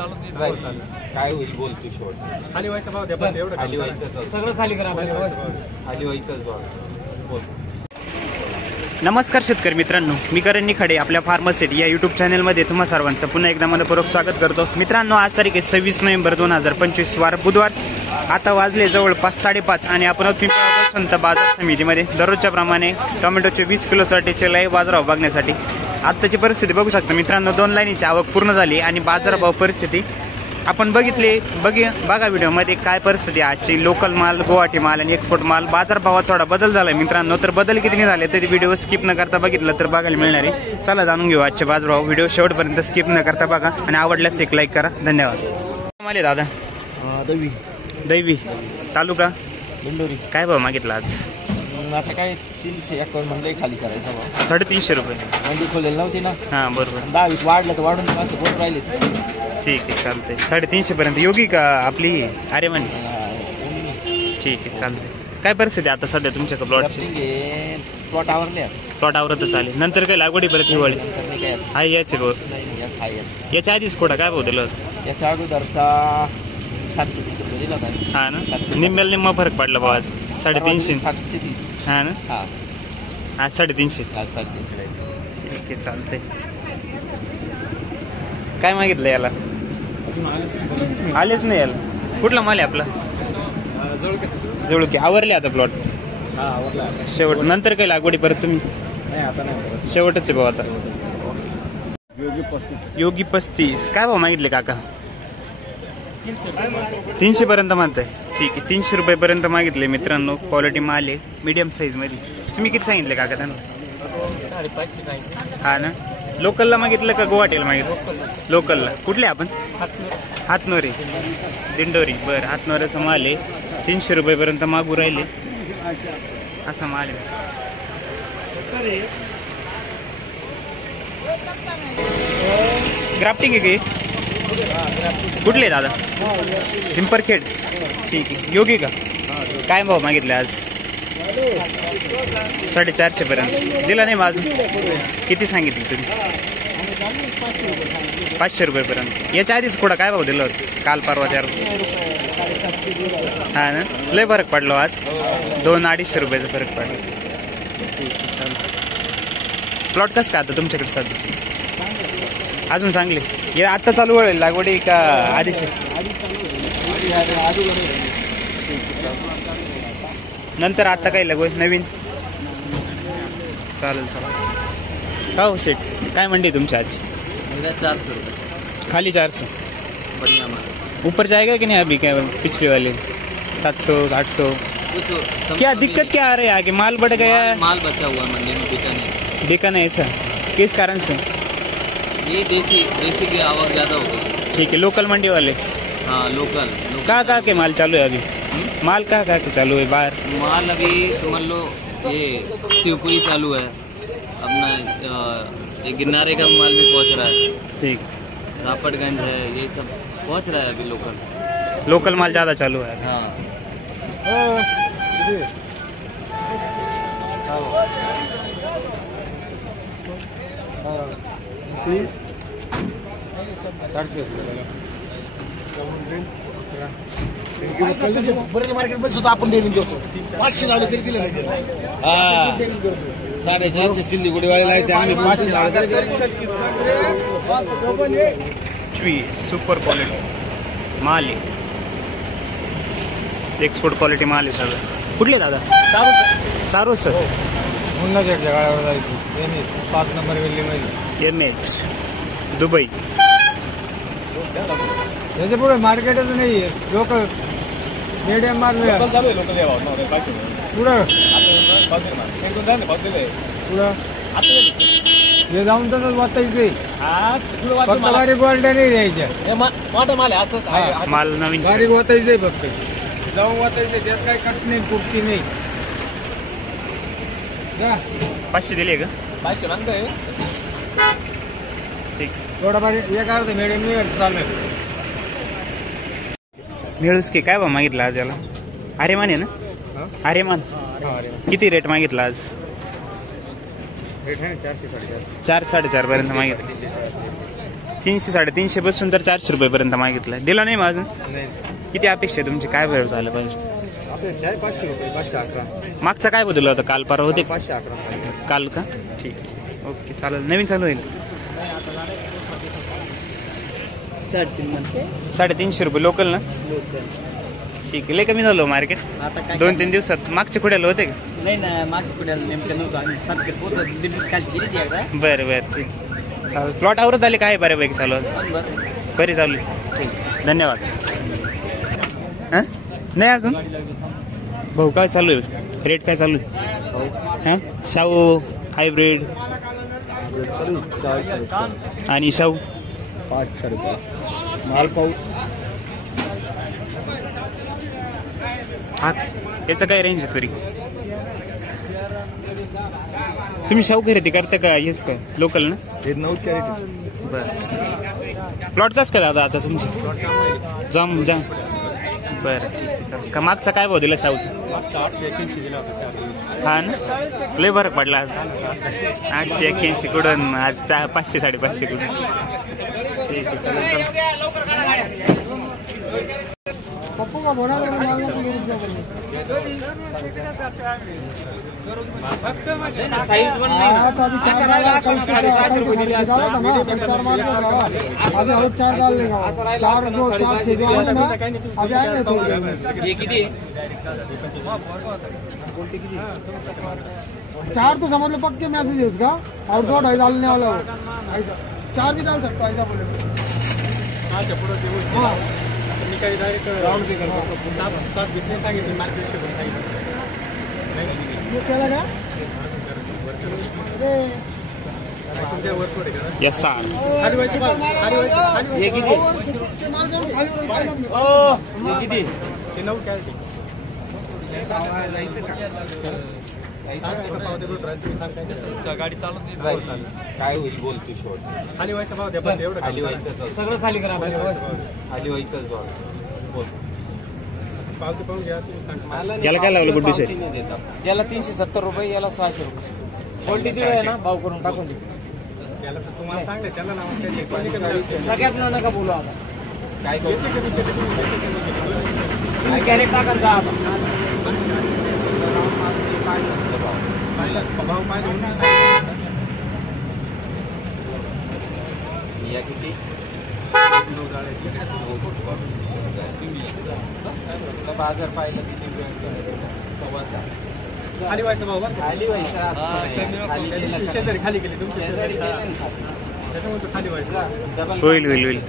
काय होईल बोलतो शेवट खाली व्हायचा भाव द्या एवढं खाली व्हायचं सगळं खाली करा खाली व्हायचंच भाव बोल. नमस्कार शेतकरी मित्रांनो, मी करण निखाडे आपल्या फार्मसिटी या यूट्यूब चॅनलमध्ये तुम्हा सर्वांचं पुन्हा एकदा मनपूर्वक स्वागत करतो. मित्रांनो, आज तारीख आहे 26 नोव्हेंबर 2025 वार बुधवार. आता वाजले जवळपास 5:30 आणि आपण पिंपळगाव बसवंत बाजार समितीमध्ये दररोजच्या प्रमाणे टोमॅटोचे 20 किलोसाठीचे लाईव्ह बाजारभाव बघण्यासाठी आत्ताची परिस्थिती बघू शकता. मित्रांनो, 2 लाईनीची आवक पूर्ण झाली आणि बाजारभाव परिस्थिती आपण बघितले. बघा व्हिडिओमध्ये काय परिस्थिती आजची. लोकल माल, गुवाहाटी माल आणि एक्सपोर्ट माल बाजारभावात थोडा बदल झालाय मित्रांनो. तर बदल किती नाही झाले तरी व्हिडिओ स्किप न करता बघितलं तर बघायला मिळणार आहे. चला जाणून घेऊ आजचे बाजारभाव. व्हिडिओ शेवटपर्यंत स्किप न करता बघा आणि आवडल्यास एक लाईक करा. धन्यवाद. माले दादा दैवी तालुका दिंडोरी. काय भाव मागितला आज? आता काय 351 म्हणले खाली करायचा भाव 350 रुपये. मंडी खोलेल नव्हती ना. हा बरोबर. 10-20 वाढलं तर वाढून असं बोल राहिले. ठीक आहे चालतंय. 350 पर्यंत. योगी का आपली अरे म्हणे. ठीक आहे चालतंय. काय परिस्थिती आता सध्या तुमच्याकडे प्लॉटची? प्लॉट आवरले. प्लॉट आवरत चालेल. नंतर काय लागवडी परत हिवाळी हाय याचे भाऊ. याच्या आधीच खोटा काय भाव दिला? याच्या अगोदरचा 730 रुपये दिला होता. हा ना. निम्म्याला निम्मा फरक पडला भाऊ आज. 350. 730. हा ना. हा आज 350. 350. ठीक आहे चालतंय. काय मागितलं याला? आलेच नाही याला. कुठला माल आहे आपला? जवळकी. आवरले आता प्लॉट शेवट. नंतर काय लागवडी परत तुम्ही? शेवटच आहे भाऊ आता. योगी 35. काय भाव मागितले काका? 300 पर्यंत म्हणताय. ठीक आहे. 300 रुपये पर्यंत मागितले मित्रांनो. क्वालिटी माल आहे मीडियम साईज मध्ये. तुम्ही किती सांगितले काका त्यांना? 550. हा ना. लोकलला मागितलं का गुवाहाटीला मागितलं? लोकलला. कुठले आपण? हातनोरी दिंडोरी. बरं, हातनोऱ्याचा माल आहे. 300 रुपये पर्यंत मागू राहिले. असा माल आहे. ग्राफ्टिंग आहे की? कुठले दादा? पिंपरखेड. ठीक आहे. योगी का? काय भाव मागितले आज? 450 पर्यंत. दिला नाही माझं. किती सांगितलं तुम्ही? 500 रुपये पर्यंत. याच्या आधीच थोडा काय भाव दिला होता? काल परवा 4. हा ना. लय फरक पडलो आज. 200-250 रुपयाचा फरक पडला. ठीक आहे चालतं. प्लॉट कसं का आता तुमच्याकडे सध्या? अजून चांगले. हे आत्ता चालू होईल लागवडी का आधीच? नंतर आता काय लागवड नवीन? चालेल चालेल. हो सेट. काय मंडी तुमच्या आज? 400 रुपये खाली 400. बढ़िया माल. ऊपर जाएगा कि नहीं अभी? क्या पिछले वाले 700-800? क्या दिक्कत क्या आ रही है आगे? माल बढ़ गया है? माल बचा हुआ मंडी में, बिका नहीं. बिका नहीं ऐसा? किस कारण से? ये देसी की आवक ज्यादा हो गई. ठीक है. लोकल मंडी वाले? हाँ लोकल. कहाँ के माल चालू है अभी? माल कहाँ के चालू है बाहर? माल अभी समझ लो ये शिवपुरी चालू है अपना. ये गिरनारे का माल भी पहुंच रहा है. ठीक. रापटगंज है, ये सब पहुंच रहा है अभी लोकल. लोकल माल ज्यादा चालू है. हाँ. मार्केट सुद्धा आपण देऊन देतो. 500 झाले तरी दिले नाही. 450 सिल्लीगुडी वाले आम्ही 500 सुपर क्वालिटी माल आहे. एक्सपोर्ट क्वालिटी माल आहे सगळं. कुठले दादा? चारू सर. मुन्ना गेटच्या गाड्यावर जायचं. 5 नंबर गल्लीमध्ये MH दुबई. त्याच्या पुढे मार्केटच नाही. लोकल मीडियम माल पुढं हे जाऊन तसंच वाचायचे. फक्त बारीक गोल्ड्या नाही द्यायच्या. मोठा माल आहे. माल नवीन बारीक वाचायचंय फक्त. जाऊन वाचायचे. त्यात काही कट नाही, कुपटी नाही. 500 दिले का? 500 मागतोय. ठीक. थोडा बारीक एक अर्ध मीडियम नाही चालेल. मिळूस की काय भाव मागितला आज याला? आर्यमान आहे ना? आर्यमान. किती रेट मागितला आज? रेट आहे 400-450. 4-4.5 पर्यंत मागितलं. 300 350 बसून तर 400 रुपयेपर्यंत मागितलं. दिला नाही मग अजून? किती अपेक्षा आहे तुमची? काय भाव झालं पाहिजे? 500 रुपये 511. मागचा काय बदल होता? काल परवा होते 511. काल का? ठीक ओके चालेल. नवीन चालू होईल. 350 रुपये लोकल ना? ठीक आहे. लय कमी झालं मार्केट आता काय 2-3 दिवसात. मागच्या कुठ्याला होते का? नाही ना मागच्या पुढ्याला नेमकं नव्हतं आम्ही सारखे पोहोचत दिल्लीत काल गेली ती एकदा. बरं बरं ठीक. चालेल. प्लॉट आवरत आले काय बऱ्यापैकी चालू आहे? बरी चालू आहे. धन्यवाद. हां नाही अजून भाऊ काय चालू आहे? रेट काय चालू आहे? हां शाहू हायब्रिड आणि शाहू 500 रुपये माल पाहू. हा याचं काय रेंज आहे तरी? तुम्ही शाहू खरेदी करता का? हेच का लोकल ना? हे 9 कॅरेट. बरं. प्लॉट कसं काय दादा आता तुमचे? जाम जाम. बरं का मागचा काय भाव दिला शाहूचा? 881 दिला होता. हा ना लय फरक पडला आज. 881 कुठून आज 500 550 कुठून. ठीक आहे चालेल. साईज पण नाही ना. हे किती? 4 तो समझ लो पक्के मैसेज है उसका और 2 ढाई डालने वाला हो. 4 भी डाल सकता है ऐसा बोले. हाँ राउंड पे करता सब कितने सांगितले मार्केट से ये क्या लगा? Yes sir. हे किती? हे किती? गाडी चालत नाही काय होईल बोलतो शॉर्ट खाली व्हायचा भाव द्या. पण एवढं खाली व्हायचं सगळं खाली करा. खाली व्हायचंच भाव बोल. पावते पाहून घ्या. तुम्ही सांगा याला काय लागलं गुड्डू शेट? याला 370 रुपये, याला 600 रुपये. क्वालिटी दिली आहे ना भाव करून टाकून दे. याला तर तुम्हाला चांगले त्याला नाव सगळ्यात नका बोलू आता. काय कॅरेट टाकायचा आता भाव पाहिजे. या किती? बाजार पाहिलं किती खाली व्हायचं भाऊ बरं. खाली व्हायचा शेजारी खाली गेली तुमच्या शेजारी त्याच्यामुळे खाली व्हायचं. होईल होईल होईल.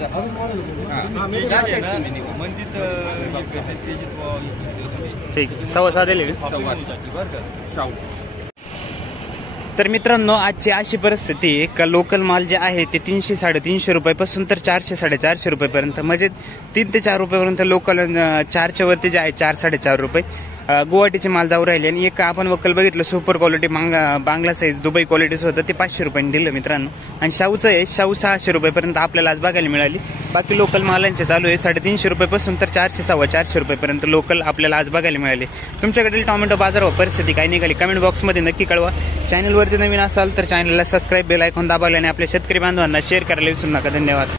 ठीक 6.25 दिले का? तर मित्रांनो आजची अशी परिस्थिती आहे का लोकल माल जे आहे ते 300 350 रुपयापासून तर 400 450 रुपयेपर्यंत म्हणजे 3 ते 4 रुपयापर्यंत लोकल 4च्या वरती जे आहे 4 4.5 रुपये गुवाहाटीचे माल जाऊ राहिले. आणि एक आपण वक्कल बघितलं सुपर क्वालिटी बांगला साईज दुबई क्वालिटीचं होतं ते 500 रुपयांनी दिलं मित्रांनो. आणि शाहूचं आहे शाहू 600 रुपयेपर्यंत आपल्याला आज बघायला मिळाली. बाकी लोकल मालांचे चालू आहे 350 रुपयापासून तर 400 450 रुपयेपर्यंत लोकल आपल्याला आज बघायला मिळाले. तुमच्याकडील टोमॅटो बाजार परिस्थिती काय निघाली कमेंट बॉक्समध्ये नक्की कळवा. चॅनलवरती नवीन असाल तर चॅनलला सबस्क्राईब बेल आयकॉन दाबायला आणि आपल्या शेतकरी बांधवांना शेअर करायला विसरू नका. धन्यवाद.